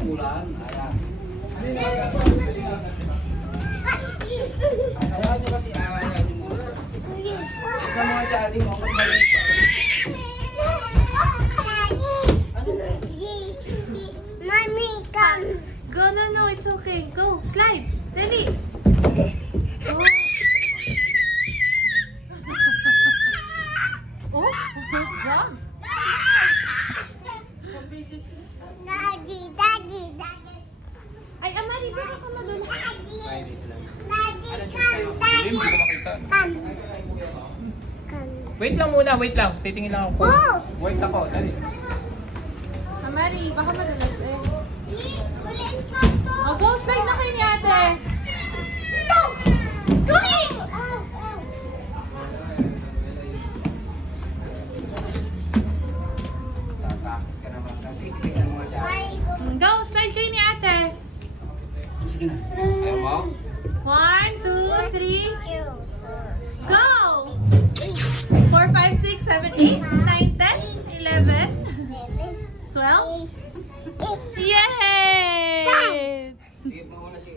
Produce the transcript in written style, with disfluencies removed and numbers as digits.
Bulan, ayan. Ayaw nyo kasi ayaw nyo muna. Ikaw mga si ating mo, magbalik pa. Mommy, come. Go, no, it's okay. Go, slide. Dali. Oh, wow. Daddy, daddy, daddy. Ay, Amari, baka ka madula. Daddy, Hindi mo makita. come. Wait lang muna, wait lang. Titingin lang ako. Oh! Wait ako, dali. Amari, baka madulas eh. Ulit ka to. Oh, go, slide na kayo ni ate. To! Tuloy! Tatakot ka naman kasi. Tingnan mo nga siya. Go, slide kayo ni ate. Sige na. Ayaw mo? 1, 2, 3, go! 4, 5, 6, 7, 8, 9, 10, 11, 12. Yay! Sige mo muna si